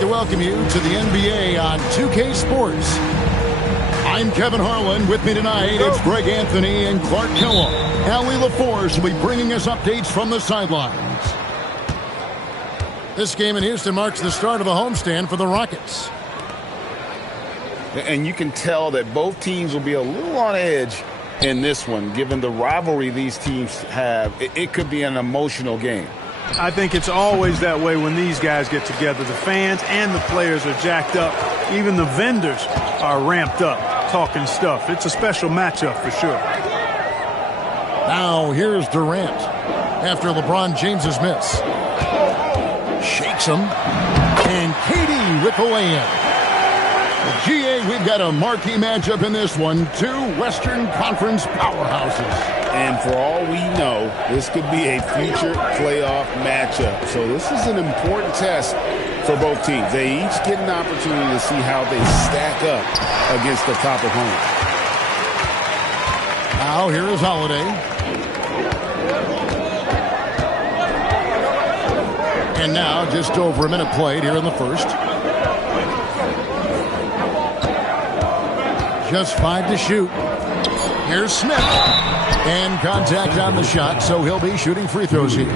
To welcome you to the NBA on 2K Sports. I'm Kevin Harlan. With me tonight, it's Greg Anthony and Clark Kellogg. Allie LaForce will be bringing us updates from the sidelines. This game in Houston marks the start of a homestand for the Rockets. And you can tell that both teams will be a little on edge in this one, given the rivalry these teams have. It could be an emotional game. I think it's always that way when these guys get together. The fans and the players are jacked up. Even the vendors are ramped up, talking stuff. It's a special matchup for sure. Now here's Durant after LeBron James's miss. Shakes him. And KD with the lay-in. GA, we've got a marquee matchup in this one. Two Western Conference powerhouses. And for all we know, this could be a future playoff matchup. So this is an important test for both teams. They each get an opportunity to see how they stack up against the top opponent. Now here is Holiday. And now just over a minute played here in the first. Just 5 to shoot. Here's Smith. And contact on the shot, so he'll be shooting free throws here.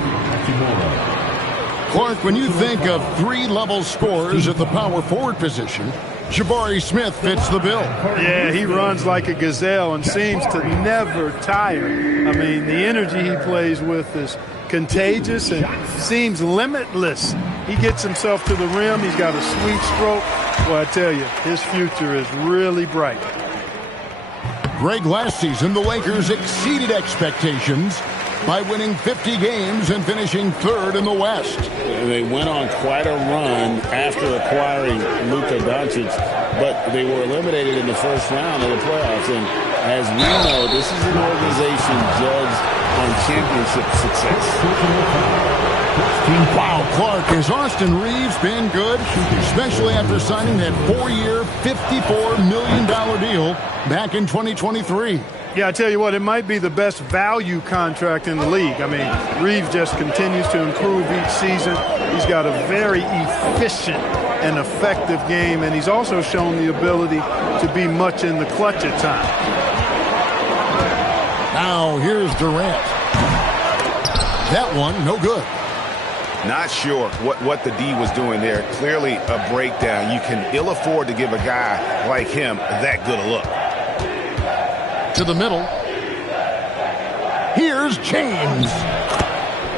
Clark, when you think of three-level scorers at the power forward position, Jabari Smith fits the bill. Yeah, he runs like a gazelle and seems to never tire. I mean, the energy he plays with is contagious and seems limitless. He gets himself to the rim. He's got a sweet stroke. Well, I tell you, his future is really bright. Greg, last season, the Lakers exceeded expectations by winning 50 games and finishing third in the West. They went on quite a run after acquiring Luka Doncic, but they were eliminated in the first round of the playoffs. And as we know, this is an organization judged on championship success. Wow, Clark, has Austin Reeves been good, especially after signing that 4-year, $54 million deal back in 2023? Yeah, I tell you what, it might be the best value contract in the league. I mean, Reeves just continues to improve each season. He's got a very efficient and effective game, and he's also shown the ability to be much in the clutch at times. Now, here's Durant. That one, no good. Not sure what the D was doing there. Clearly a breakdown. You can ill afford to give a guy like him that good a look. To the middle. Here's James.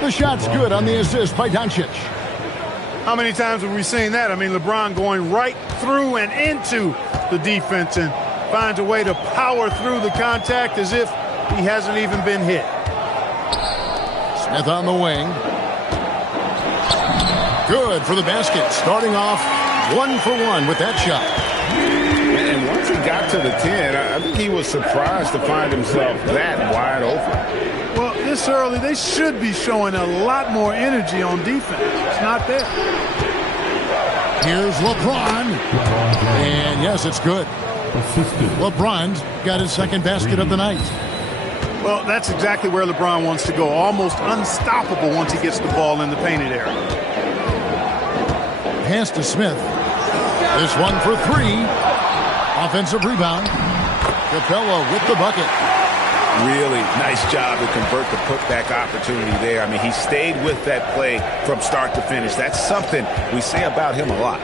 The shot's good on the assist by Doncic. How many times have we seen that? I mean, LeBron going right through and into the defense and finds a way to power through the contact as if he hasn't even been hit. Smith on the wing. Good for the basket. Starting off 1 for 1 with that shot. And once he got to the 10, I think he was surprised to find himself that wide open. Well, this early, they should be showing a lot more energy on defense. It's not there. Here's LeBron. And yes, it's good. LeBron's got his second basket of the night. Well, that's exactly where LeBron wants to go. Almost unstoppable once he gets the ball in the painted area. Pass to Smith. This one for 3. Offensive rebound. Capella with the bucket. Really nice job to convert the putback opportunity there. I mean, he stayed with that play from start to finish. That's something we say about him a lot.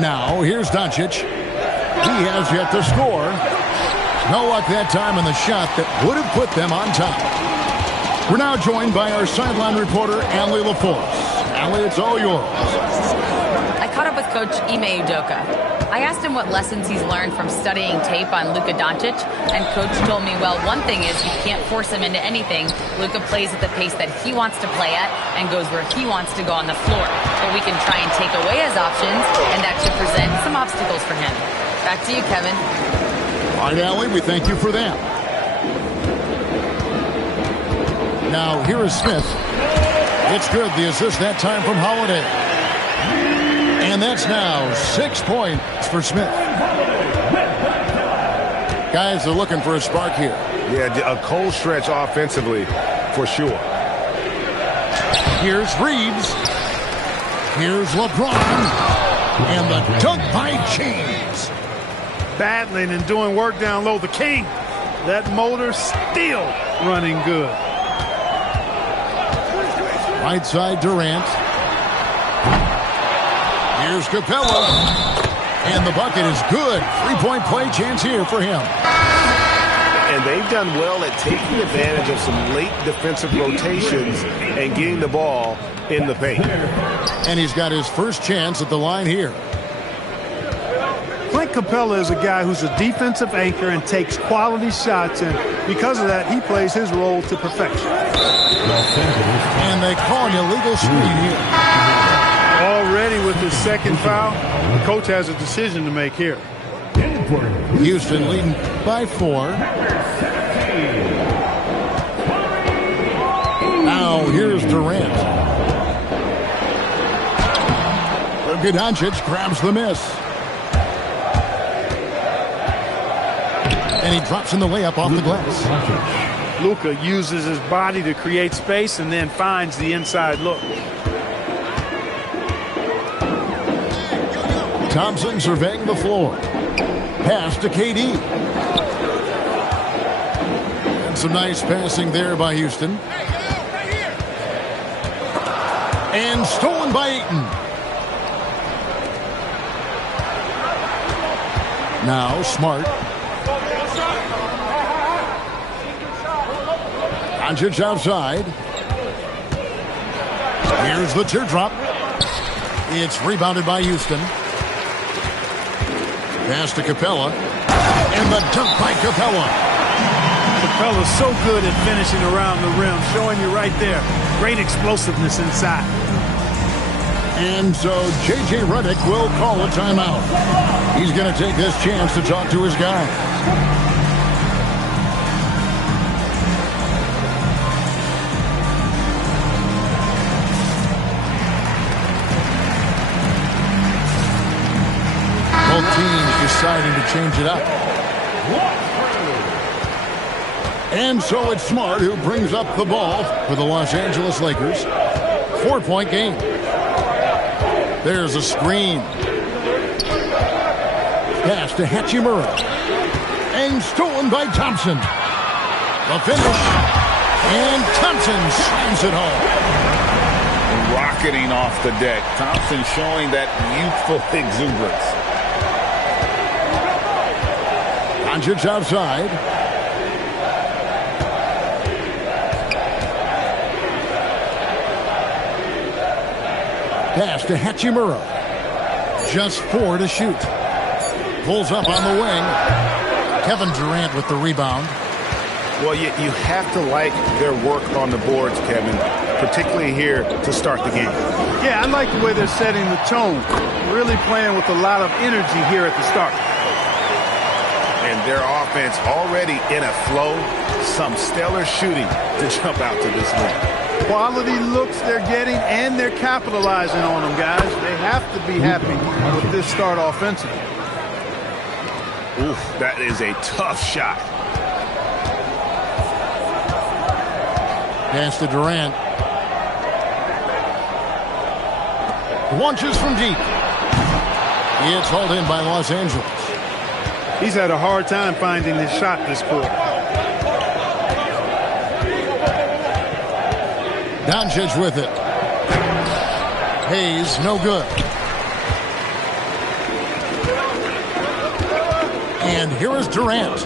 Now, here's Doncic. He has yet to score. No luck that time on the shot that would have put them on top. We're now joined by our sideline reporter, Allie LaForce. Allie, it's all yours. I caught up with Coach Ime Udoka. I asked him what lessons he's learned from studying tape on Luka Doncic, and Coach told me, well, one thing is you can't force him into anything. Luka plays at the pace that he wants to play at and goes where he wants to go on the floor. But we can try and take away his options, and that should present some obstacles for him. Back to you, Kevin. All right, Allie, we thank you for that. Now, here is Smith. It's good, the assist that time from Holiday. And that's now 6 points for Smith. Guys are looking for a spark here. Yeah, a cold stretch offensively, for sure. Here's Reeves. Here's LeBron. And the dunk by James. Battling and doing work down low. The King. That motor still running good. Right side Durant. Here's Capella. And the bucket is good. Three-point play chance here for him. And they've done well at taking advantage of some late defensive rotations and getting the ball in the paint. And he's got his first chance at the line here. Clint Capella is a guy who's a defensive anchor and takes quality shots, and because of that, he plays his role to perfection. And they call an illegal screen here. Already with his second foul, the coach has a decision to make here. Houston leading by 4. Now here's Durant. Luka Doncic grabs the miss. And he drops in the layup off the glass. Luka uses his body to create space and then finds the inside look. Thompson surveying the floor. Pass to KD. And some nice passing there by Houston. And stolen by Ayton. Now Smart. Doncic outside. Here's the teardrop. It's rebounded by Houston. Pass to Capella. And the dunk by Capella. Capella's so good at finishing around the rim, showing you right there. Great explosiveness inside. And so J.J. Redick will call a timeout. He's going to take this chance to talk to his guys. Both teams deciding to change it up. And so it's Smart who brings up the ball for the Los Angeles Lakers. 4-point game. There's a screen. Pass to Hachimura. And stolen by Thompson. The finish. And Thompson slams it home. Rocketing off the deck. Thompson showing that youthful exuberance. Doncic outside. Pass to Hachimura. Just 4 to shoot. Pulls up on the wing. Kevin Durant with the rebound. Well, you have to like their work on the boards, Kevin, particularly here to start the game. Yeah, I like the way they're setting the tone. Really playing with a lot of energy here at the start. And their offense already in a flow. Some stellar shooting to jump out to this win. Quality looks they're getting, and they're capitalizing on them, guys. They have to be happy with this start offensively. Oof, that is a tough shot. Pass to Durant. Launches from deep. It's hauled in by Los Angeles. He's had a hard time finding his shot this quarter. Doncic with it. Hayes, no good. And here is Durant.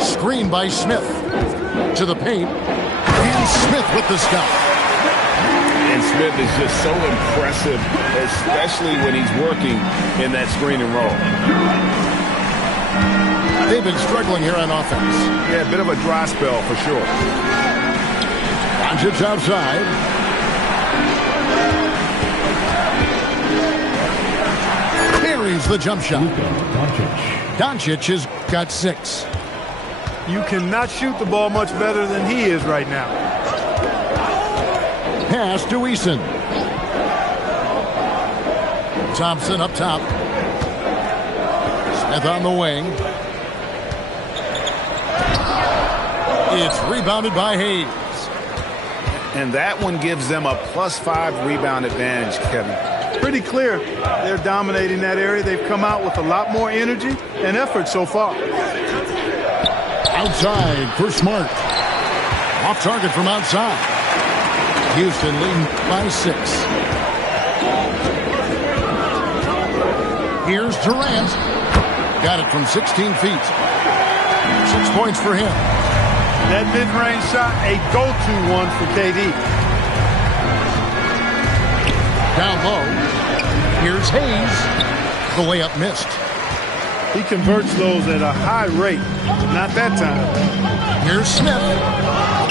Screen by Smith. To the paint. And Smith with the stop. And Smith is just so impressive, especially when he's working in that screen and roll. They've been struggling here on offense. Yeah, a bit of a dry spell for sure. Doncic outside. Carries the jump shot. Doncic has got 6. You cannot shoot the ball much better than he is right now. Pass to Eason. Thompson up top. Smith on the wing. It's rebounded by Hayes. And that one gives them a +5 rebound advantage, Kevin. Pretty clear they're dominating that area. They've come out with a lot more energy and effort so far. Outside for Smart. Off target from outside. Houston leading by 6. Here's Durant. Got it from 16 feet. 6 points for him. That mid-range shot, a go-to one for KD. Down low. Here's Hayes. The layup missed. He converts those at a high rate. Not that time. Here's Smith.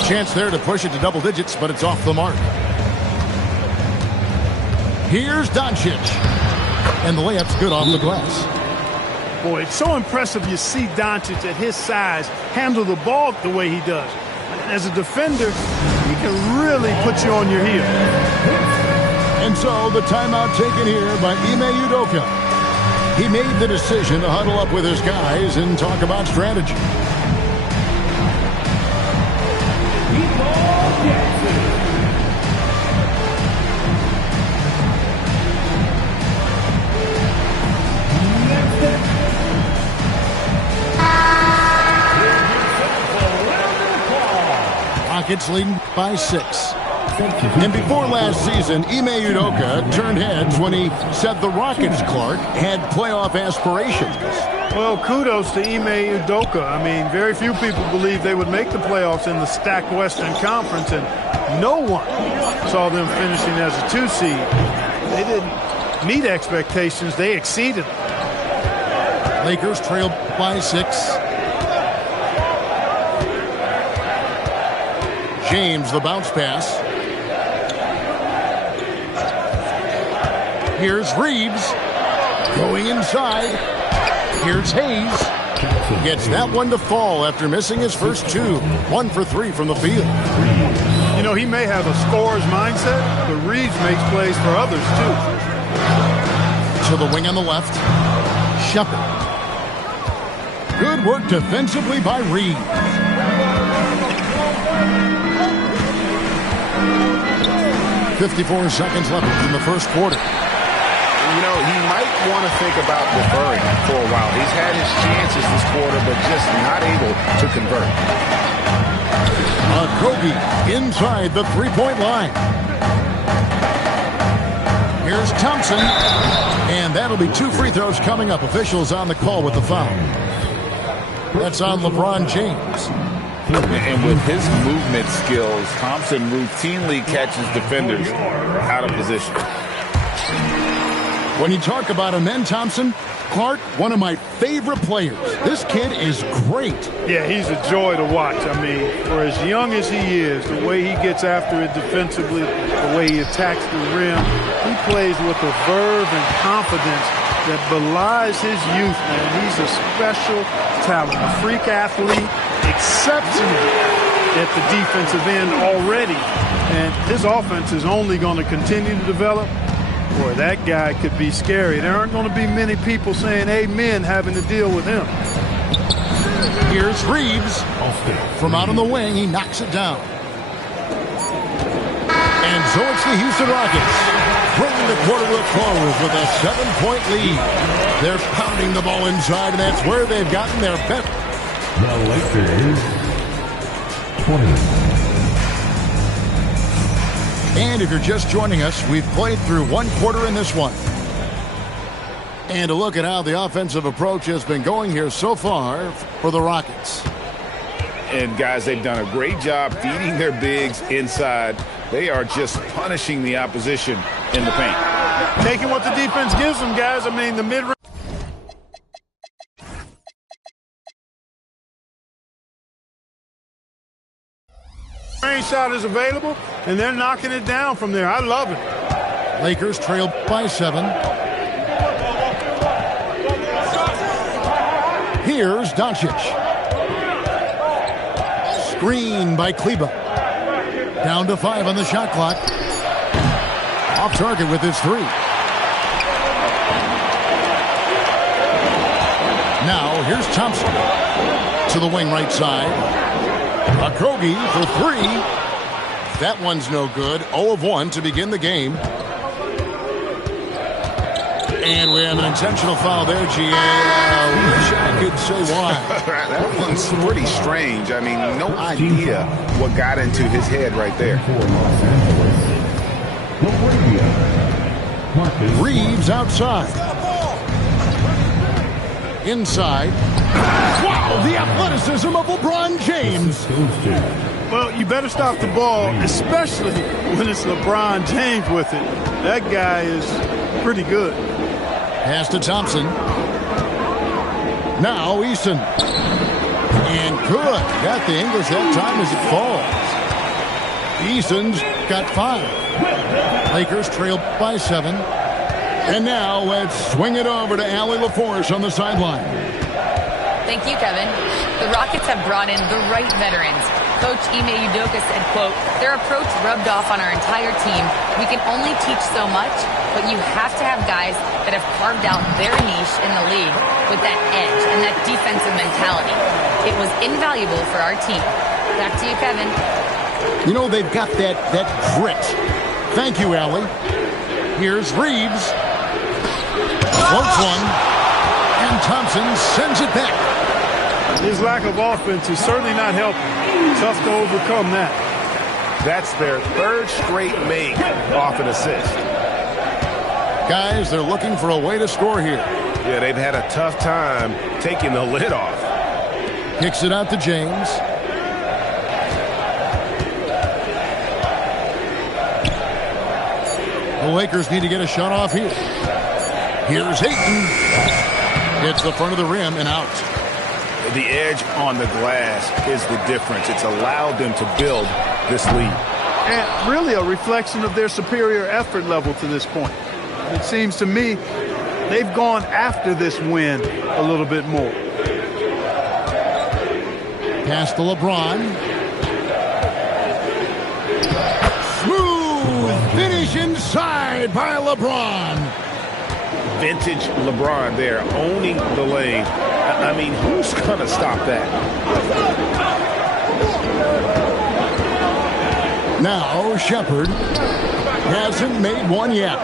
Chance there to push it to double digits, but it's off the mark. Here's Doncic. And the layup's good off the glass. Boy, it's so impressive you see Doncic at his size handle the ball the way he does. As a defender, he can really put you on your heel. And so the timeout taken here by Ime Udoka. He made the decision to huddle up with his guys and talk about strategy. Rockets leading by 6. And before last season, Ime Udoka turned heads when he said the Rockets, Clark, had playoff aspirations. Well, kudos to Ime Udoka. I mean, very few people believe they would make the playoffs in the stacked Western Conference, and no one saw them finishing as a 2 seed. They didn't meet expectations. They exceeded. Lakers trail by 6. James, the bounce pass. Here's Reeves going inside. Here's Hayes. Gets that one to fall after missing his first 2. 1 for 3 from the field. You know, he may have a scorer's mindset, but Reeves makes plays for others, too. To the wing on the left. Shepard. Good work defensively by Reeves. 54 seconds left in the first quarter. You know, he might want to think about deferring for a while. He's had his chances this quarter, but just not able to convert. Kobe inside the three-point line. Here's Thompson. And that'll be 2 free throws coming up. Officials on the call with the foul. That's on LeBron James. And with his movement skills, Thompson routinely catches defenders out of position. When you talk about Amen Thompson, Clark, one of my favorite players. This kid is great. Yeah, he's a joy to watch. I mean, for as young as he is, the way he gets after it defensively, the way he attacks the rim, he plays with a verve and confidence that belies his youth, man. He's a special talent, a freak athlete, exceptional at the defensive end already. And his offense is only going to continue to develop. Boy, that guy could be scary. There aren't going to be many people saying amen having to deal with him. Here's Reeves. From out on the wing, he knocks it down. And so it's the Houston Rockets bringing the quarter to a close with a 7-point lead. They're pounding the ball inside, and that's where they've gotten their best. The Lakers 20. And if you're just joining us, we've played through 1 quarter in this one. And a look at how the offensive approach has been going here so far for the Rockets. And guys, they've done a great job feeding their bigs inside. They are just punishing the opposition in the paint. Taking what the defense gives them, guys. I mean, the mid-range shot is available, and they're knocking it down from there. I love it. Lakers trail by 7. Here's Doncic. Screen by Kleber. Down to 5 on the shot clock. Off target with his 3. Now here's Thompson to the wing right side. Okogie for three. That one's no good. 0 of 1 to begin the game. And we have an intentional foul there, G.A. I wish I could say why. That one's pretty strange. I mean, no idea what got into his head right there. Reeves outside. Inside. Wow, the athleticism of LeBron James. Well, you better stop the ball, especially when it's LeBron James with it. That guy is pretty good. Pass to Thompson. Now Eason. And good. Got the English that time as it falls. Eason's got 5. Lakers trail by 7. And now let's swing it over to Allie LaForce on the sideline. Thank you, Kevin. The Rockets have brought in the right veterans. Coach Ime Udoka said, quote, their approach rubbed off on our entire team. We can only teach so much, but you have to have guys that have carved out their niche in the league with that edge and that defensive mentality. It was invaluable for our team. Back to you, Kevin. You know, they've got that grit. Thank you, Allie. Here's Reeves. Floats one. And Thompson sends it back. His lack of offense is certainly not helping. Tough to overcome that. That's their 3rd straight make off an assist. Guys, they're looking for a way to score here. Yeah, they've had a tough time taking the lid off. Kicks it out to James. The Lakers need to get a shot off here. Here's Ayton. Hits the front of the rim and out. The edge on the glass is the difference. It's allowed them to build this lead. And really a reflection of their superior effort level to this point. It seems to me they've gone after this win a little bit more. Pass to LeBron. Smooth finish inside by LeBron. Vintage LeBron there, owning the lane. I mean, who's going to stop that? Now Shepherd hasn't made one yet.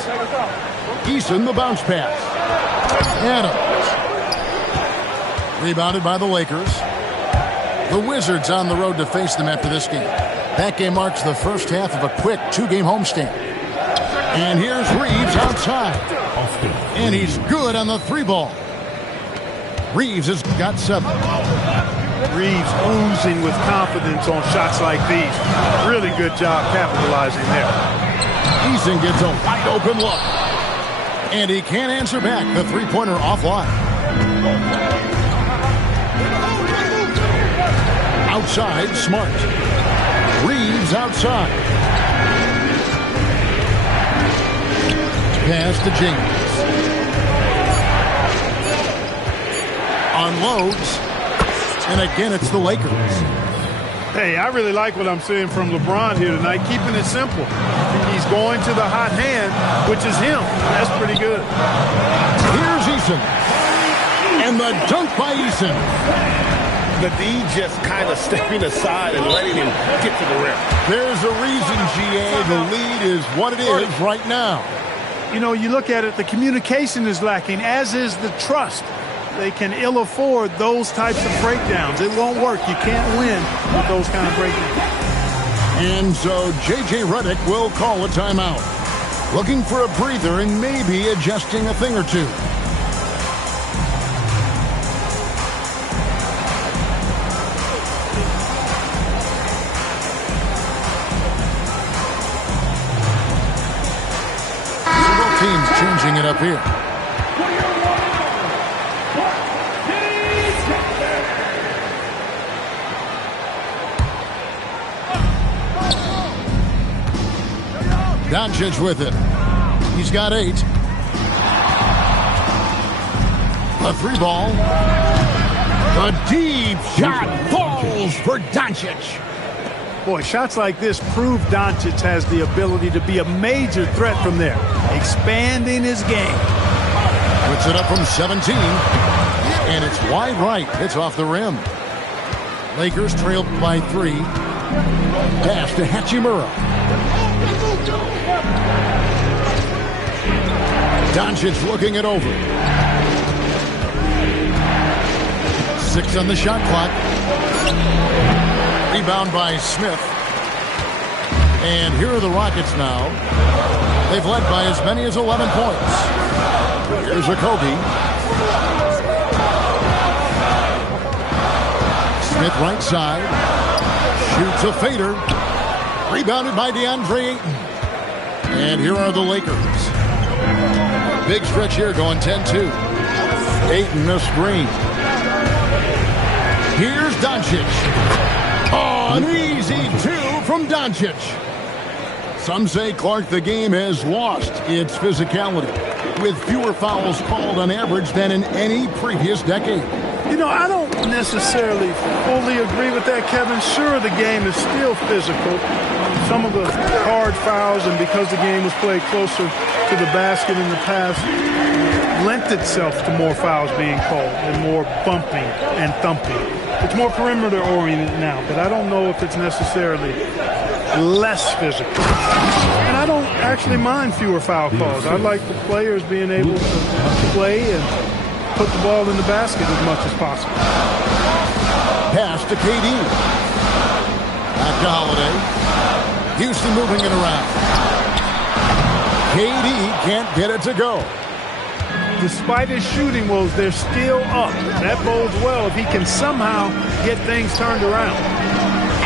Eason the bounce pass. Adams. Rebounded by the Lakers. The Wizards on the road to face them after this game. That game marks the first half of a quick 2-game homestand. And here's Reeves outside. And he's good on the 3-ball. Reeves has got 7. Reeves oozing with confidence on shots like these. Really good job capitalizing there. Eason gets a wide open look. And he can't answer back. The 3-pointer offline. Outside, Smart. Reeves outside. Pass to James. Unloads. And again, it's the Lakers. Hey, I really like what I'm seeing from LeBron here tonight, keeping it simple. He's going to the hot hand, which is him. That's pretty good. Here's Eason. And the dunk by Eason. The D just kind of stepping aside and letting him get to the rim. There's a reason, GA. The lead is what it is right now. You know, you look at it, the communication is lacking, as is the trust. They can ill afford those types of breakdowns. It won't work. You can't win with those kind of breakdowns. And so J.J. Redick will call a timeout. Looking for a breather and maybe adjusting a thing or two. Several teams changing it up here. Doncic with it. He's got 8. A 3-ball. A deep shot falls for Doncic. Boy, shots like this prove Doncic has the ability to be a major threat from there, expanding his game. Puts it up from 17. And it's wide right. It's off the rim. Lakers trailed by 3. Pass to Hachimura. Doncic looking it over. 6 on the shot clock. Rebound by Smith. And here are the Rockets now. They've led by as many as 11 points. Here's Okogie. Smith right side. Shoots a fader. Rebounded by DeAndre Ayton. And here are the Lakers. Big stretch here going 10-2. Ayton a screen. Here's Doncic. Oh, an easy 2 from Doncic. Some say, Clark, the game has lost its physicality with fewer fouls called on average than in any previous decade. You know, I don't necessarily fully agree with that, Kevin. Sure, the game is still physical. Some of the hard fouls, and because the game was played closer to the basket in the past, lent itself to more fouls being called and more bumping and thumping. It's more perimeter-oriented now, but I don't know if it's necessarily less physical. And I don't actually mind fewer foul calls. I like the players being able to play and put the ball in the basket as much as possible. Pass to KD. Back to Holiday. Houston moving it around. KD can't get it to go. Despite his shooting woes, they're still up. That bodes well if he can somehow get things turned around.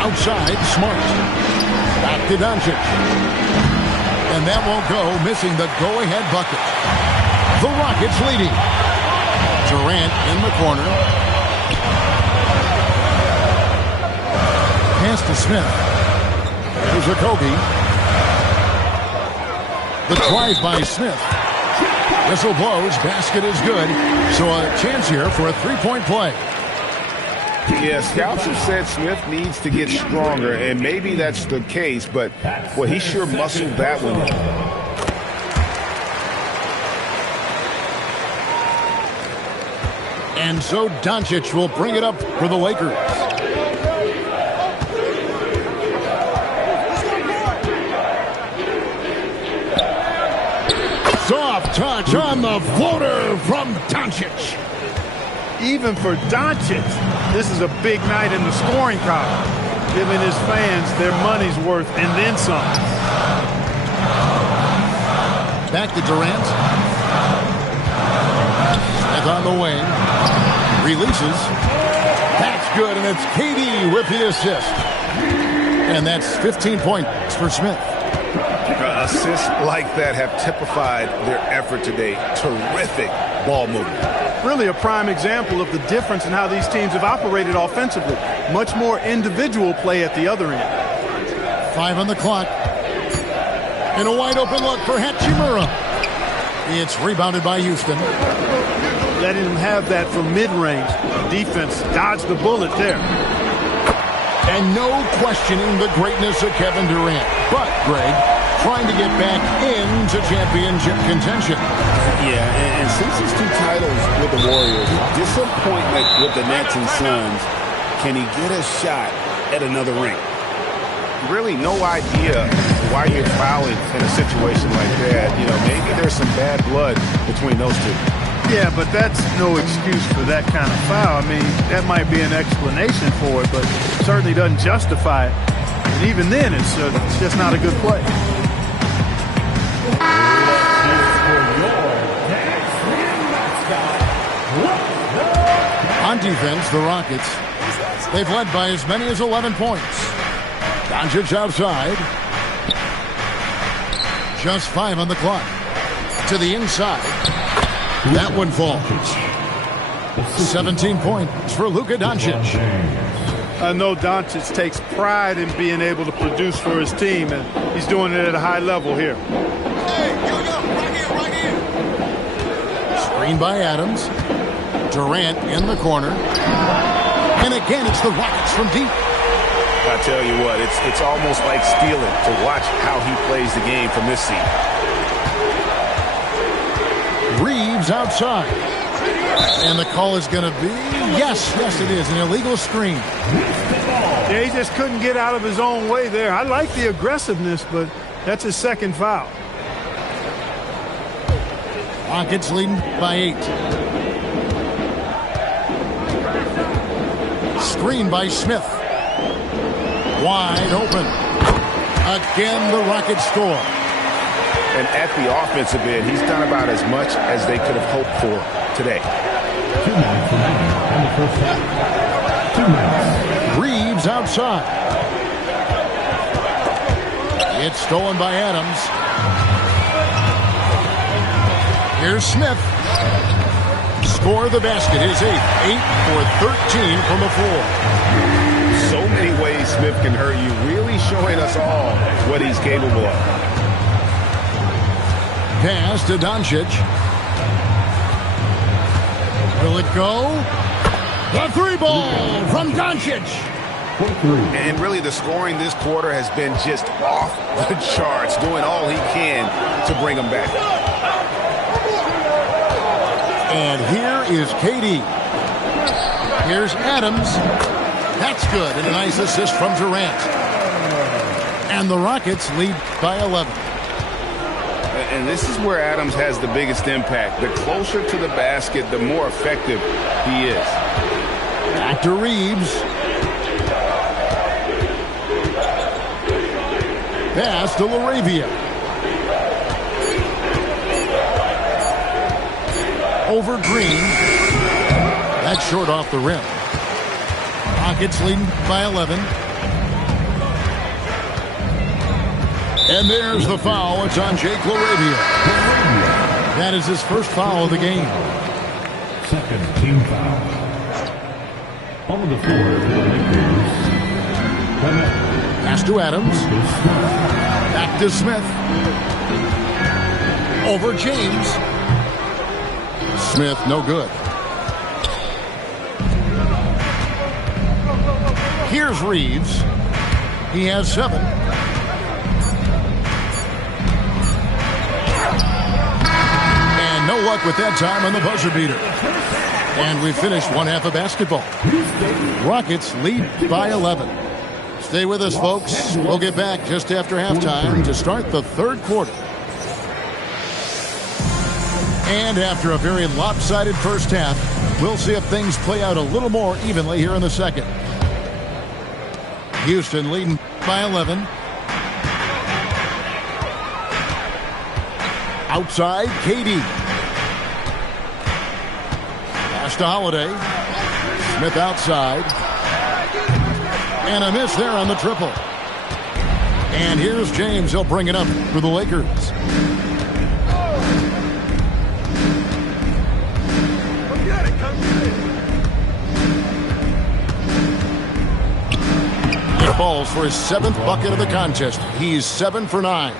Outside, Smart. Back to Doncic. And that won't go, missing the go-ahead bucket. The Rockets leading. Durant in the corner. Pass to Smith. Here's Okogie. The drive by Smith. Whistle blows. Basket is good. So a chance here for a three-point play. Yeah, scouts have said Smith needs to get stronger, and maybe that's the case, but, well, he sure muscled that one in. And so Doncic will bring it up for the Lakers. Soft touch on the floater from Doncic. Even for Doncic, this is a big night in the scoring column, giving his fans their money's worth and then some. Back to Durant. Smith on the wing. Releases. That's good, and it's KD with the assist. And that's 15 points for Smith. Assists like that have typified their effort today. Terrific ball movement. Really a prime example of the difference in how these teams have operated offensively. Much more individual play at the other end. 5 on the clock. And a wide open look for Hachimura. It's rebounded by Houston. Letting them have that from mid-range. Defense dodged the bullet there. And no questioning the greatness of Kevin Durant. But, Greg, trying to get back into championship contention. Yeah, and since his 2 titles with the Warriors, disappointment with the Nets and Suns, can he get a shot at another ring? Really no idea why you're fouling in a situation like that. You know, maybe there's some bad blood between those two. Yeah, but that's no excuse for that kind of foul. I mean, that might be an explanation for it, but it certainly doesn't justify it. And even then, it's just not a good play. On defense, the Rockets, they've led by as many as 11 points. Doncic outside. Just 5 on the clock. To the inside. That one falls. 17 points for Luka Doncic. I know Doncic takes pride in being able to produce for his team, and he's doing it at a high level here. Hey, here we go. Right here. Screen by Adams. Durant in the corner. And again, it's the Rockets from deep. I tell you what, it's almost like stealing to watch how he plays the game from this seat. Reeves outside. And the call is going to be, yes, it is, an illegal screen. Yeah, he just couldn't get out of his own way there. I like the aggressiveness, but that's his second foul. Rockets leading by 8. Screen by Smith. Wide open. Again, the Rockets score. And at the offensive end, he's done about as much as they could have hoped for today. 2 minutes remaining on the first half. 2 minutes. Reeves outside. It's stolen by Adams. Here's Smith. Score the basket. His 8th. 8 for 13 from the floor. So many ways Smith can hurt you, really showing us all what he's capable of. Pass to Doncic. Will it go? The 3-ball from Doncic. And really the scoring this quarter has been just off the charts, doing all he can to bring them back. And here is KD. Here's Adams. That's good. And a nice assist from Durant. And the Rockets lead by 11. And this is where Adams has the biggest impact. The closer to the basket, the more effective he is. Back to Reeves. Pass to LaRavia. Over Green. That's short off the rim. Rockets leading by 11. And there's the foul. It's on Jake LaRavia. That is his first foul of the game. Second team foul. On the floor for the Lakers. Pass to Adams. Back to Smith. Over James. Smith, no good. Here's Reeves. He has 7. And no luck with that time on the buzzer beater. And we finished one half of basketball. Rockets lead by 11. Stay with us, folks. We'll get back just after halftime to start the third quarter. And after a very lopsided first half, we'll see if things play out a little more evenly here in the second. Houston leading by 11. Outside, KD. Pass to Holiday. Smith outside. And a miss there on the triple. And here's James. He'll bring it up for the Lakers. It falls for his 7th bucket of the contest. He's 7 for 9.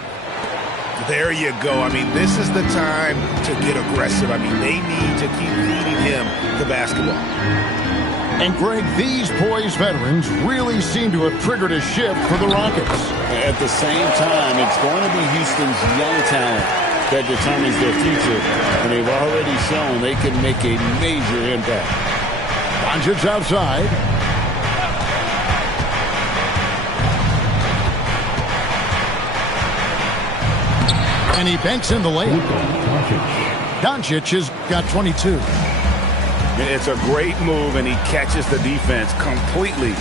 There you go. I mean, this is the time to get aggressive. I mean, they need to keep feeding him the basketball. And, Greg, these poised veterans really seem to have triggered a shift for the Rockets. At the same time, it's going to be Houston's young talent that determines their future. And they've already shown they can make a major impact. Doncic outside. And he banks in the layup. Doncic has got 22. It's a great move, and he catches the defense completely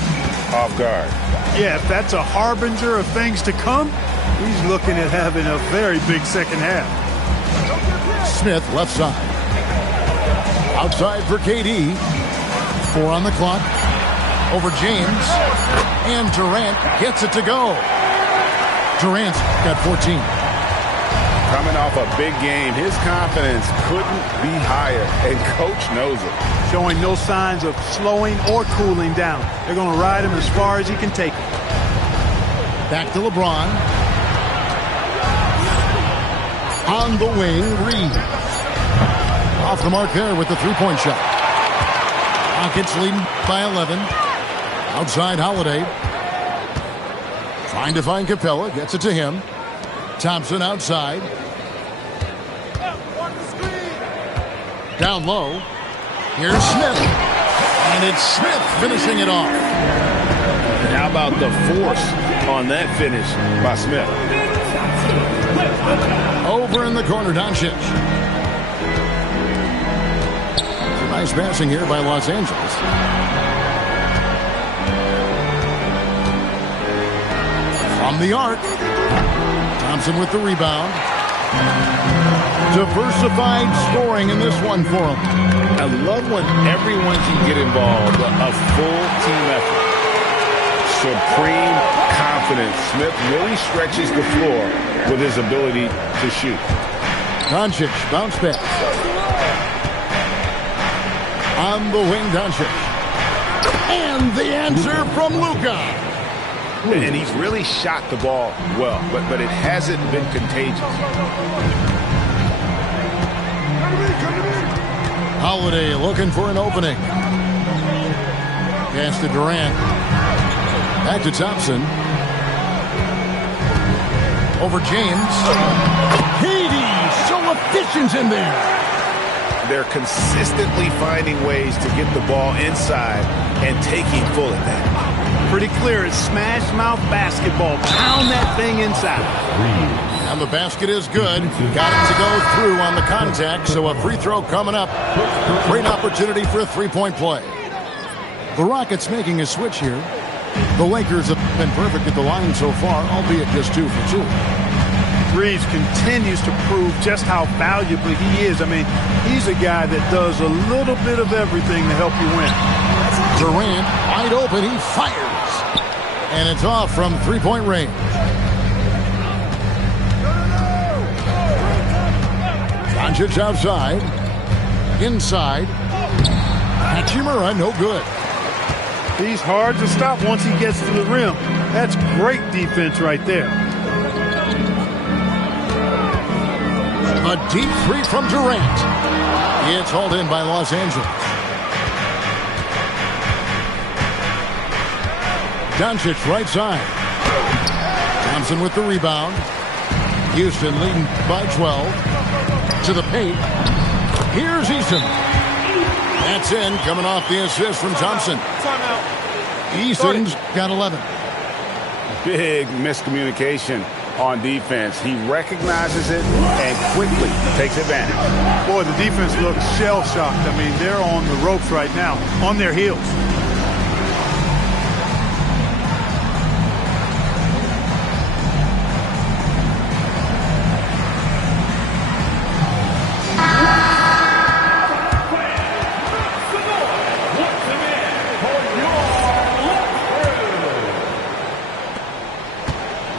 off guard. Yeah, if that's a harbinger of things to come, he's looking at having a very big second half. Smith left side. Outside for KD. 4 on the clock. Over James. And Durant gets it to go. Durant's got 14. Coming off a big game, his confidence couldn't be higher, and Coach knows it. Showing no signs of slowing or cooling down. They're going to ride him as far as he can take him. Back to LeBron. On the wing, Reed. Off the mark there with the three-point shot. Rockets leading by 11. Outside Holiday. Trying to find Capella. Gets it to him. Thompson outside. Down low. Here's Smith. And it's Smith finishing it off. And how about the force on that finish by Smith? Over in the corner, Doncic. Nice passing here by Los Angeles. From the arc. Thompson with the rebound. Diversified scoring in this one for him. I love when everyone can get involved. A full team effort. Supreme confidence. Smith really stretches the floor with his ability to shoot. Doncic, bounce pass. On the wing, Doncic. And the answer from Luka. And he's really shot the ball well, but it hasn't been contagious. Holiday looking for an opening. Pass to Durant. Back to Thompson. Over James. Katie, so efficient in there. They're consistently finding ways to get the ball inside and taking full advantage. Pretty clear. It's smash mouth basketball. Pound that thing inside. And the basket is good. Got it to go through on the contact, so a free throw coming up. Great opportunity for a three-point play. The Rockets making a switch here. The Lakers have been perfect at the line so far, albeit just 2 for 2. Reeves continues to prove just how valuable he is. I mean, he's a guy that does a little bit of everything to help you win. Durant, wide open, he fires. And it's off from three-point range. Doncic outside. Inside. Hachimura, no good. He's hard to stop once he gets to the rim. That's great defense right there. A deep three from Durant. It's hauled in by Los Angeles. Doncic right side. Thompson with the rebound. Houston leading by 12. To the paint. Here's Easton. That's in, coming off the assist from Thompson. Easton's got 11. Big miscommunication on defense. He recognizes it and quickly takes advantage. Boy, the defense looks shell-shocked. I mean, they're on the ropes right now, on their heels.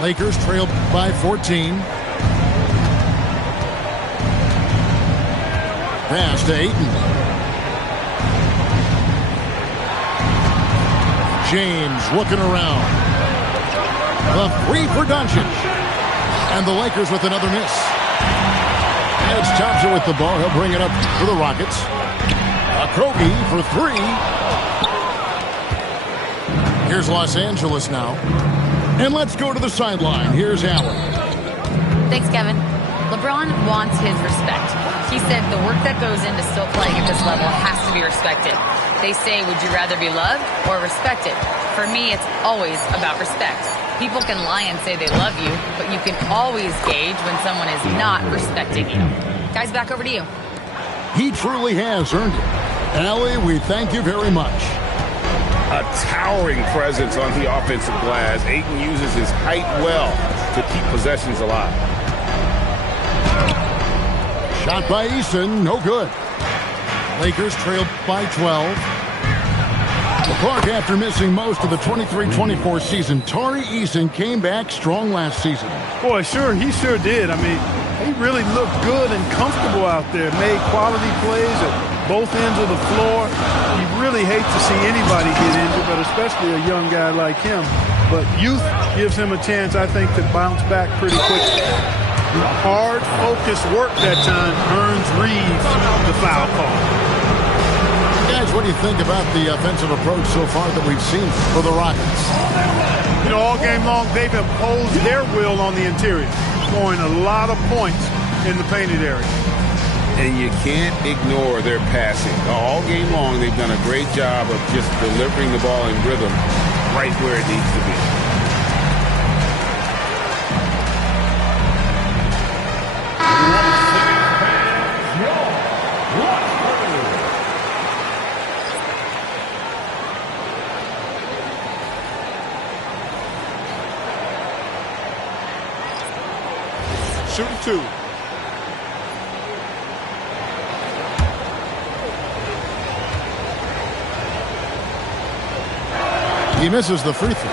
Lakers trailed by 14. Pass to Ayton. James looking around. The three for Doncic. And the Lakers with another miss. And it's Thompson with the ball. He'll bring it up for the Rockets. Okogie for three. Here's Los Angeles now. And let's go to the sideline. Here's Allen. Thanks, Kevin. LeBron wants his respect. He said the work that goes into still playing at this level has to be respected. They say, would you rather be loved or respected? For me, it's always about respect. People can lie and say they love you, but you can always gauge when someone is not respecting you. Guys, back over to you. He truly has earned it. Allie, we thank you very much. A towering presence on the offensive glass. Ayton uses his height well to keep possessions alive. Shot by Easton, no good. Lakers trailed by 12. Clark, after missing most of the 23-24 season, Tari Eason came back strong last season. Boy, he sure did. I mean, he really looked good and comfortable out there. Made quality plays at both ends of the floor. You really hate to see anybody get injured, but especially a young guy like him. But youth gives him a chance, I think, to bounce back pretty quickly. Hard, focused work that time earns Reeves the foul call. Guys, what do you think about the offensive approach so far that we've seen for the Rockets? You know, all game long, they've imposed their will on the interior, scoring a lot of points in the painted area. and you can't ignore their passing. All game long, they've done a great job of just delivering the ball in rhythm right where it needs to be. Shooting 2. He misses the free throw.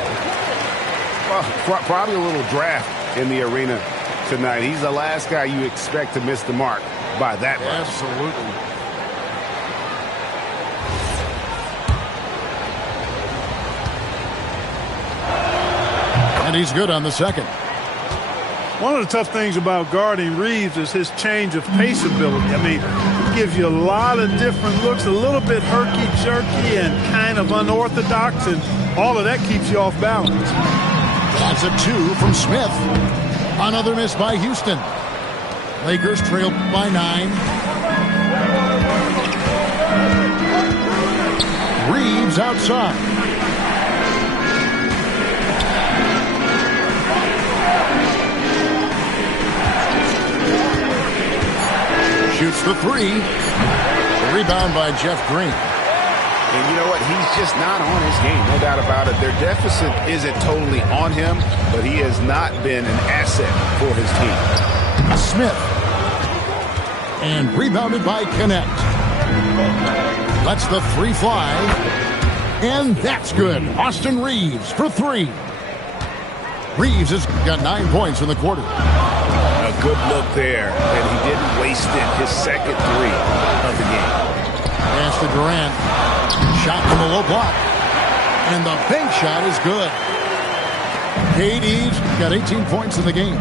Well, probably a little draft in the arena tonight. He's the last guy you expect to miss the mark by that much. Absolutely. And he's good on the second. One of the tough things about guarding Reeves is his change of pace ability. I mean, he gives you a lot of different looks, a little bit herky-jerky and kind of unorthodox, and all of that keeps you off balance. That's a 2 from Smith. Another miss by Houston. Lakers trail by 9. Reeves outside. Shoots the 3. The rebound by Jeff Green. And you know what? He's just not on his game, no doubt about it. Their deficit isn't totally on him, but he has not been an asset for his team. Smith. And rebounded by Connect. Lets the 3 fly. And that's good. Austin Reeves for 3. Reeves has got 9 points in the quarter. A good look there, and he didn't waste it. His second 3 of the game. Pass to Durant. Shot from the low block. And the bank shot is good. KD's got 18 points in the game.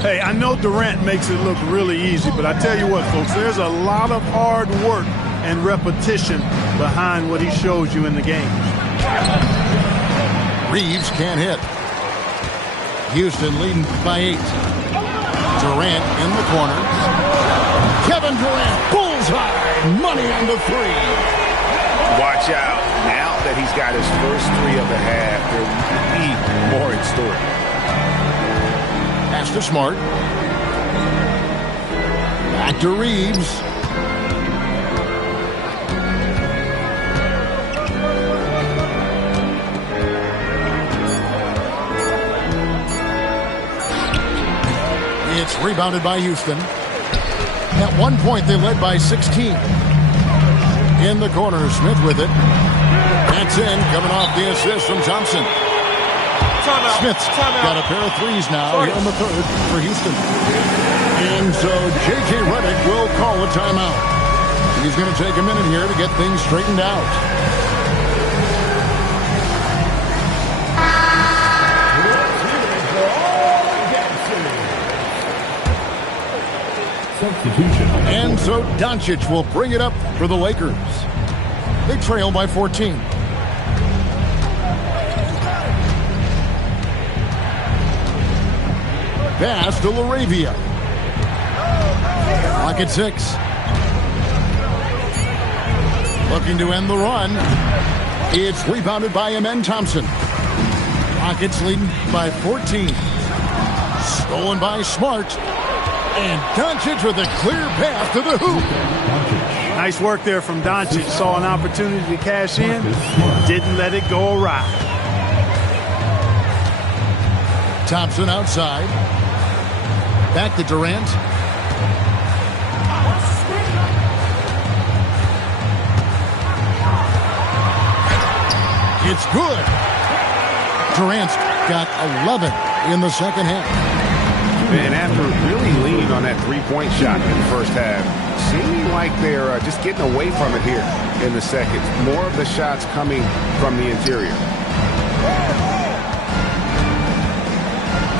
Hey, I know Durant makes it look really easy, but I tell you what, folks, there's a lot of hard work and repetition behind what he shows you in the game. Reeves can't hit. Houston leading by 8. Durant in the corner. Kevin Durant, bullseye, money on the 3. Watch out. Now that he's got his first 3 of the half, there'll be more in store. Pass to Smart. Back to Reeves. It's rebounded by Houston. At one point, they led by 16. In the corner, Smith with it. That's in, coming off the assist from Thompson. Smith's got a pair of 3s now here in the 3rd for Houston. And so J.J. Redick will call a timeout. He's going to take a minute here to get things straightened out. Substitution. And so Doncic will bring it up for the Lakers. They trail by 14. Pass to LaRavia. Clock at 6. Looking to end the run. It's rebounded by Amen Thompson. Rockets leading by 14. Stolen by Smart. And Doncic with a clear path to the hoop. Nice work there from Doncic. Saw an opportunity to cash in. Didn't let it go awry. Thompson outside. Back to Durant. It's good. Durant's got 11 in the second half. And after really leaning on that 3-point shot in the first half, seeming like they're just getting away from it here in the second. More of the shots coming from the interior.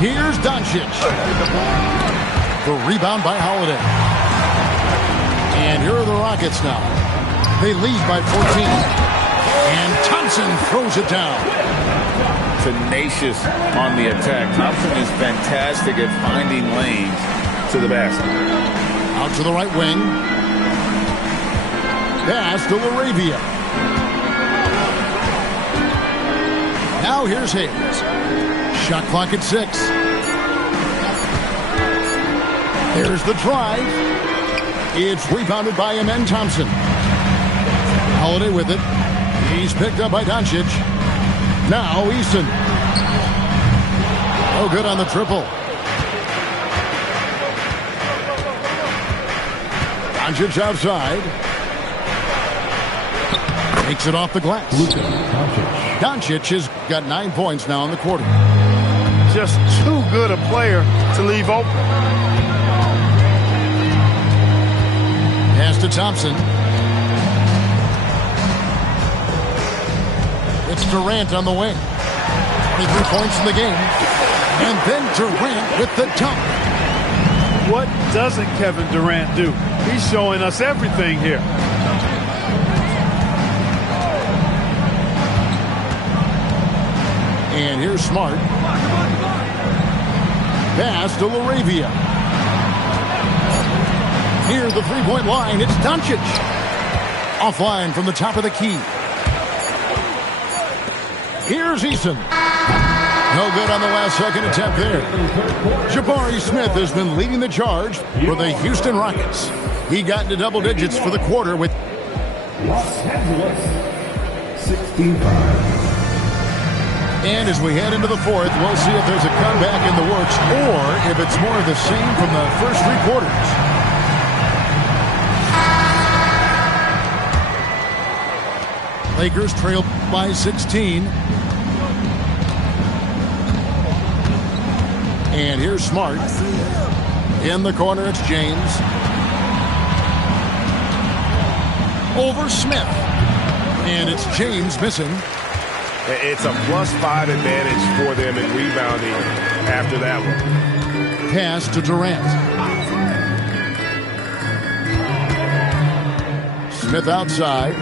Here's Doncic. The rebound by Holiday. And here are the Rockets now. They lead by 14. And Thompson throws it down. Tenacious on the attack. Thompson is fantastic at finding lanes to the basket. Out to the right wing. Pass to LaRavia. Now here's Hayes. Shot clock at 6. There's the drive. It's rebounded by Amen Thompson. Holiday with it. He's picked up by Doncic. Now Easton. No good on the triple. Doncic outside. Takes it off the glass. Doncic has got 9 points now in the quarter. Just too good a player to leave open. Pass to Thompson. It's Durant on the wing. 23 points in the game. And then Durant with the dunk. What doesn't Kevin Durant do? He's showing us everything here. And here's Smart. Pass to LaRavia. Near the three-point line, it's Doncic. Offline from the top of the key. Here's Eason. No good on the last second attempt there. Jabari Smith has been leading the charge for the Houston Rockets. He got into double digits for the quarter with Los Angeles 65. And as we head into the fourth, we'll see if there's a comeback in the works or if it's more of the same from the first 3 quarters. Lakers trail by 16. And here's Smart. In the corner, it's James. Over Smith. And it's James missing. It's a +5 advantage for them in rebounding after that one. Pass to Durant. Smith outside.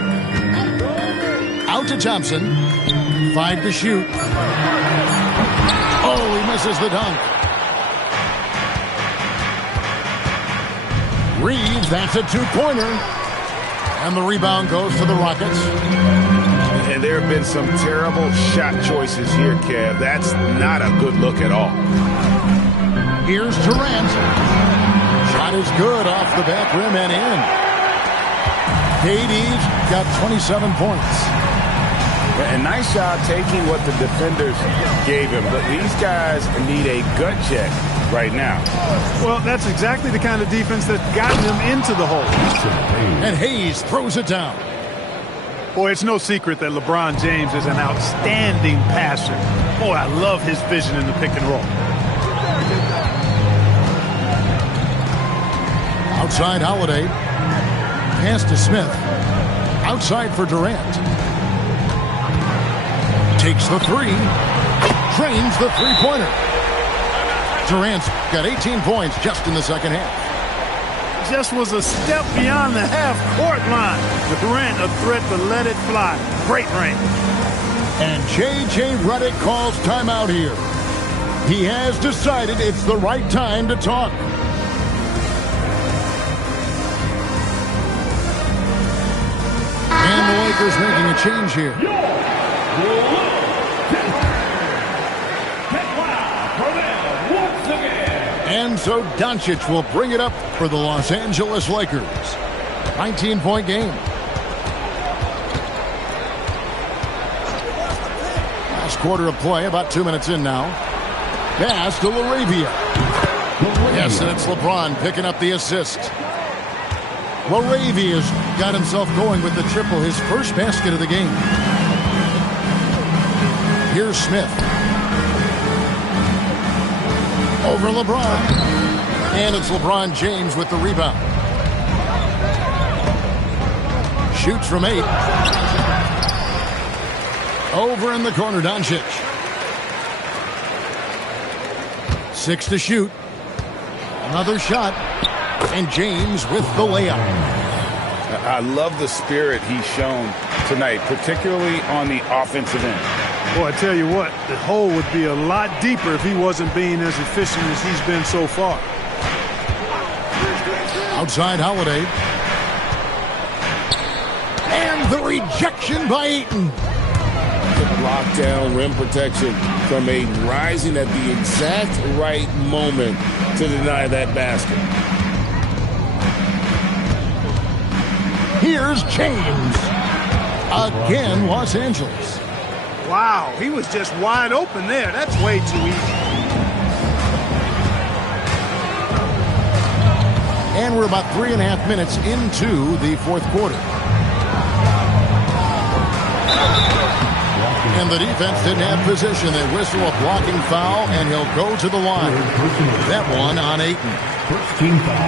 Out to Thompson. 5 to shoot. Oh, he misses the dunk. Reeves, that's a 2-pointer. And the rebound goes to the Rockets. And there have been some terrible shot choices here, Kev. That's not a good look at all. Here's Durant. Shot is good off the back rim and in. KD's got 27 points. And nice job taking what the defenders gave him. But these guys need a gut check right now. Well, that's exactly the kind of defense that's gotten them into the hole. And Hayes throws it down. Boy, it's no secret that LeBron James is an outstanding passer. Boy, I love his vision in the pick and roll. Outside Holiday. Pass to Smith. Outside for Durant. Takes the 3. Drains the 3-pointer. Durant's got 18 points just in the second half. Just was a step beyond the half-court line. Durant a threat to let it fly. Great range. And J.J. Redick calls timeout here. He has decided it's the right time to talk. And the Lakers making a change here. And so Doncic will bring it up for the Los Angeles Lakers. 19-point game. Last quarter of play, about 2 minutes in now. Pass to LaRavia. Yes, and it's LeBron picking up the assist. LaRavia's got himself going with the triple, his first basket of the game. Here's Smith. Over LeBron. And it's LeBron James with the rebound. Shoots from 8. Over in the corner, Doncic. 6 to shoot. Another shot. And James with the layup. I love the spirit he's shown tonight, particularly on the offensive end. Boy, I tell you what, the hole would be a lot deeper if he wasn't being as efficient as he's been so far. Outside Holiday. And the rejection by Ayton. The lockdown rim protection from Ayton, rising at the exact right moment to deny that basket. Here's James. Again, Los Angeles. Wow, he was just wide open there. That's way too easy. And we're about 3.5 minutes into the fourth quarter. And the defense didn't have position. They whistle a blocking foul, and he'll go to the line. That one on Ayton.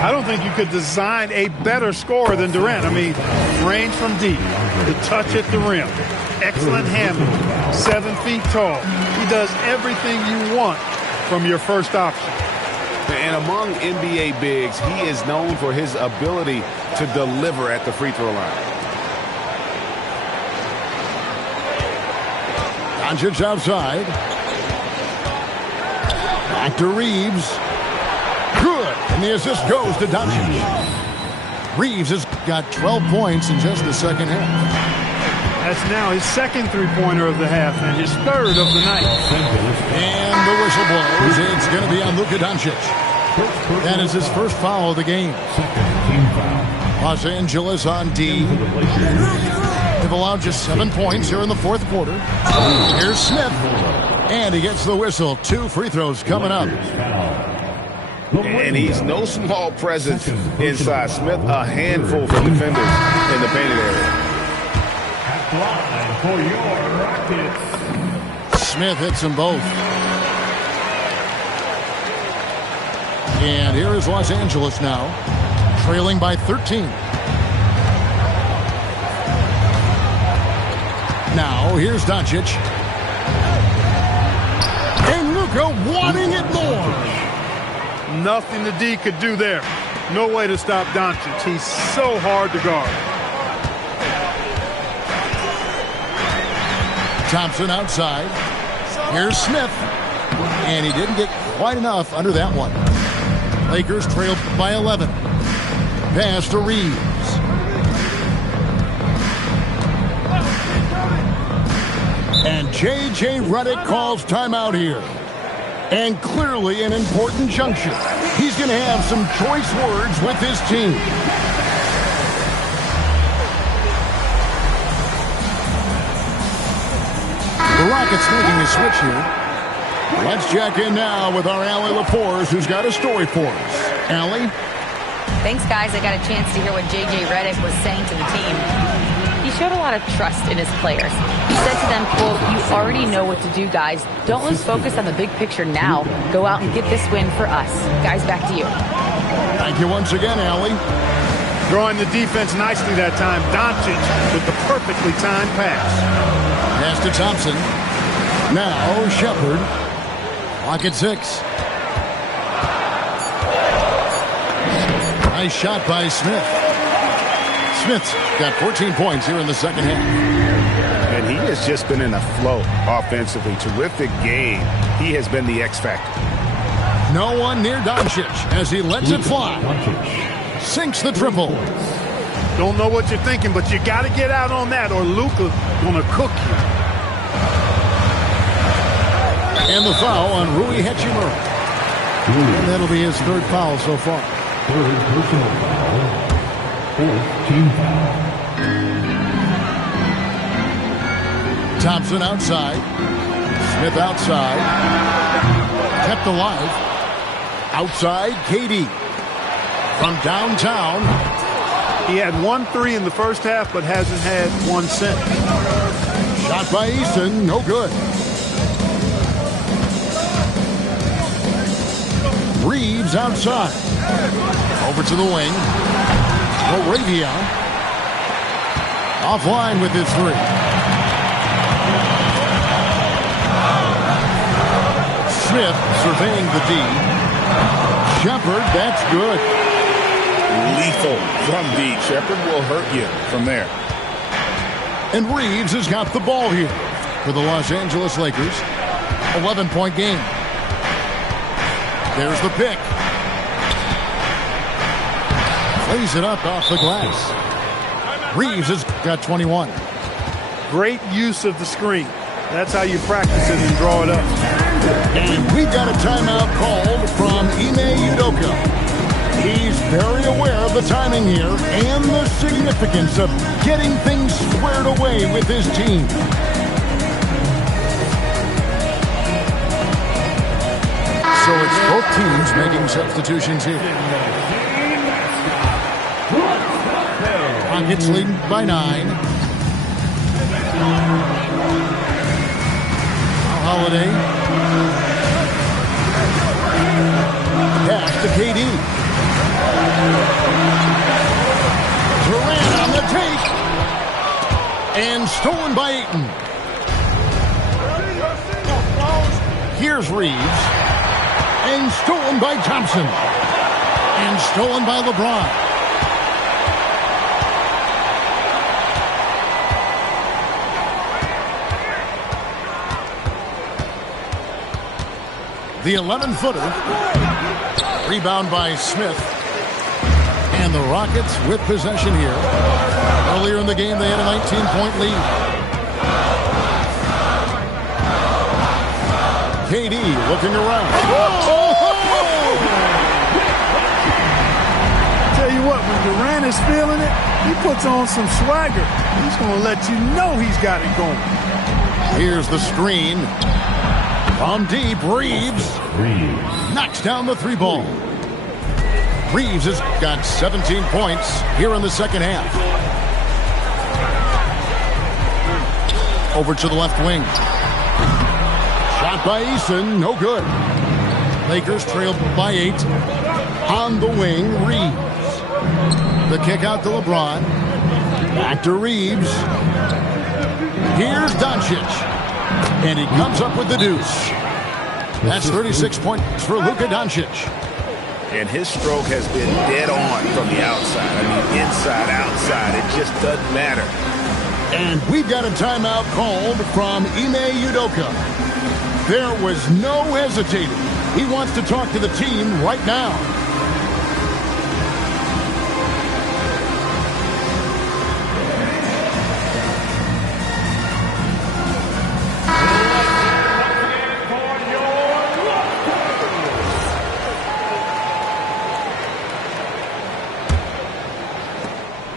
I don't think you could design a better scorer than Durant. I mean, range from deep, the touch at the rim, excellent handling, 7 feet tall. He does everything you want from your first option. And among NBA bigs, he is known for his ability to deliver at the free throw line. Doncic outside. Back to Reeves. Good. And the assist goes to Doncic. Reeves has got 12 points in just the second half. That's now his second three-pointer of the half and his third of the night. And the whistle blows. It's going to be on Luka Doncic. That is his first foul of the game. Los Angeles on D. They've allowed just 7 points here in the fourth quarter. Here's Smith. And he gets the whistle. 2 free throws coming up. And he's no small presence inside. Smith, a handful for defenders in the painted area. For your Rockets. Smith hits them both. And here is Los Angeles now, trailing by 13. Now, here's Doncic. And Luka wanting it more. Nothing the D could do there. No way to stop Doncic. He's so hard to guard. Thompson outside. Here's Smith. And he didn't get quite enough under that one. Lakers trail by 11. Pass to Reeves. And J.J. Redick calls timeout here. And clearly an important juncture. He's going to have some choice words with his team. The Rockets making a switch here. Let's check in now with our Allie LaForce, who's got a story for us. Allie? Thanks, guys. I got a chance to hear what J.J. Redick was saying to the team. He showed a lot of trust in his players. He said to them, quote, "You already know what to do, guys. Don't lose focus on the big picture now. Go out and get this win for us." Guys, back to you. Thank you once again, Allie. Drawing the defense nicely that time. Doncic with the perfectly timed pass. Pass to Thompson. Now Shepard. Clock at 6. Nice shot by Smith. Smith's got 14 points here in the second half. And he has just been in a flow offensively. Terrific game. He has been the X factor. No one near Doncic as he lets it fly. Sinks the triple. Don't know what you're thinking, but you got to get out on that or Luka gonna cook you. And the foul on Rui Hachimura. And that'll be his third foul so far. Third personal foul. Fourth team foul. Thompson outside. Smith outside. Kept alive. Outside, KD. From downtown. He had 1 3 in the first half, but hasn't had one since. Shot by Easton, no good. Reeves outside. Over to the wing. Moravia. Offline with his 3. Smith surveying the D. Shepard, that's good. Lethal from deep. Shepard will hurt you from there. And Reeves has got the ball here for the Los Angeles Lakers. 11-point game. There's the pick. Lays it up off the glass. Reeves has got 21. Great use of the screen. That's how you practice it and draw it up. And we've got a timeout called from Ime Udoka. He's very aware of the timing here and the significance of getting things squared away with his team. So it's both teams making substitutions here. Rockets leading by 9. Holiday. Pass to KD. Durant on the take. And stolen by Ayton. Here's Reeves. And stolen by Thompson. And stolen by LeBron. The 11-footer. Rebound by Smith. And the Rockets with possession here. Earlier in the game, they had a 19-point lead. KD looking around. Tell you what, when Durant is feeling it, he puts on some swagger. He's going to let you know he's got it going. Here's the screen. From deep, Reeves knocks down the 3 ball. Reeves has got 17 points here in the second half. Over to the left wing. Shot by Eason, no good. Lakers trailed by 8. On the wing, Reeves. The kick out to LeBron. Back to Reeves. Here's Doncic. And he comes up with the deuce. That's 36 points for Luka Doncic. And his stroke has been dead on from the outside. I mean, inside, outside, it just doesn't matter. And we've got a timeout called from Ime Udoka. There was no hesitating. He wants to talk to the team right now.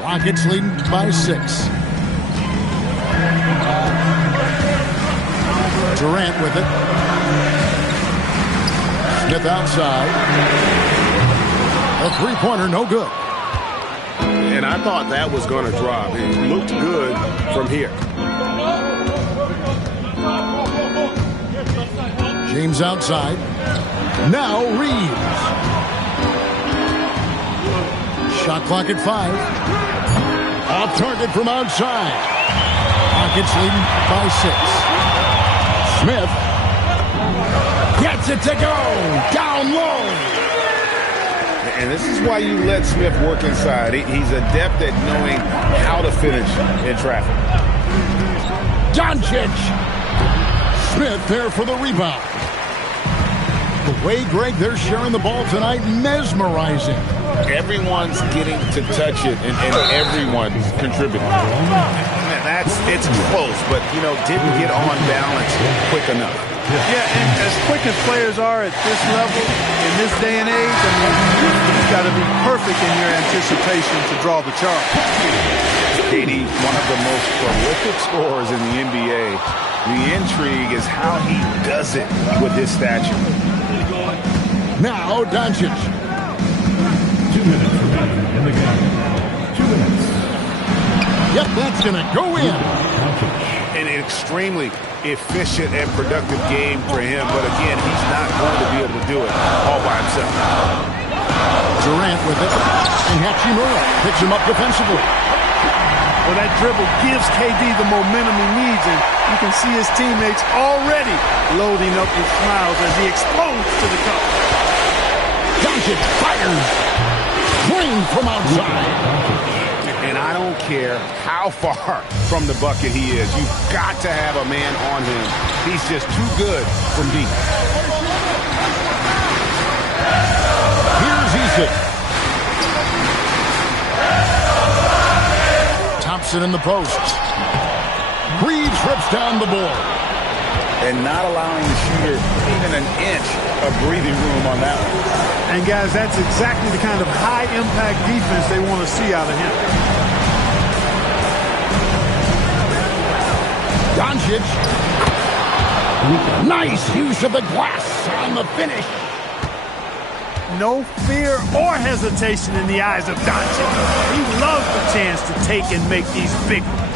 Rockets leading by 6. Durant with it. Smith outside. A 3-pointer, no good. And I thought that was going to drop. It looked good from here. James outside. Now Reeves. Shot clock at 5. Off target from outside. Rockets leading by 6. Smith gets it to go. Down low. And this is why you let Smith work inside. He's adept at knowing how to finish in traffic. Doncic. Smith there for the rebound. The way, Greg, they're sharing the ball tonight, mesmerizing. Everyone's getting to touch it, and everyone's contributing. It's close, but, didn't get on balance quick enough. Yeah, and as quick as players are at this level, in this day and age, you've got to be perfect in your anticipation to draw the charge. KD, one of the most prolific scorers in the NBA. The intrigue is how he does it with his stature. Now, Doncic. 2 minutes remaining in the game. 2 minutes. Yep, that's going to go in. An extremely efficient and productive game for him, but again, he's not going to be able to do it all by himself. Durant with it, and Hachimura picks him up defensively. Well, that dribble gives KD the momentum he needs, and you can see his teammates already loading up with smiles as he explodes to the cup. Doncic fires. Clean from outside. And I don't care how far from the bucket he is. You've got to have a man on him. He's just too good from deep. Here's Eason. Thompson in the post. Reeves rips down the board. And not allowing the shooter even an inch of breathing room on that one. And, guys, that's exactly the kind of high-impact defense they want to see out of him. Doncic. Nice use of the glass on the finish. No fear or hesitation in the eyes of Doncic. He loves the chance to take and make these big ones.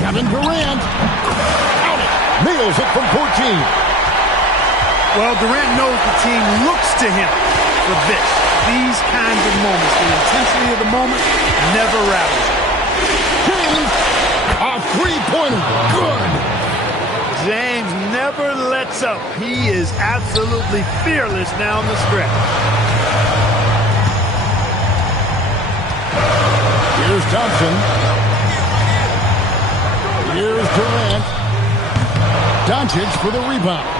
Kevin Durant. Counted. Nails it from 14. Well, Durant knows the team looks to him for this. These kinds of moments, the intensity of the moment, never rallies. James, a three-pointer. Good. James never lets up. He is absolutely fearless down the stretch. Here's Thompson. Here's Durant. Doncic for the rebound.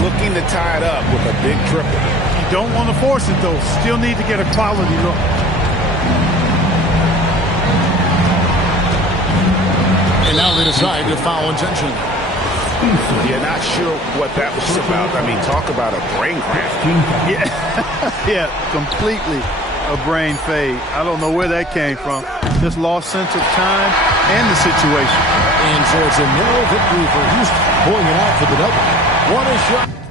Looking to tie it up with a big triple. You don't want to force it, though. Still need to get a quality look. And now they decide to foul intentionally. Yeah, not sure what that was about. I mean, talk about a brain cramp. Yeah, completely a brain fade. I don't know where that came from. Just lost sense of time and the situation. And so it's a narrow victory for Houston, pulling it out for the double. What a shot.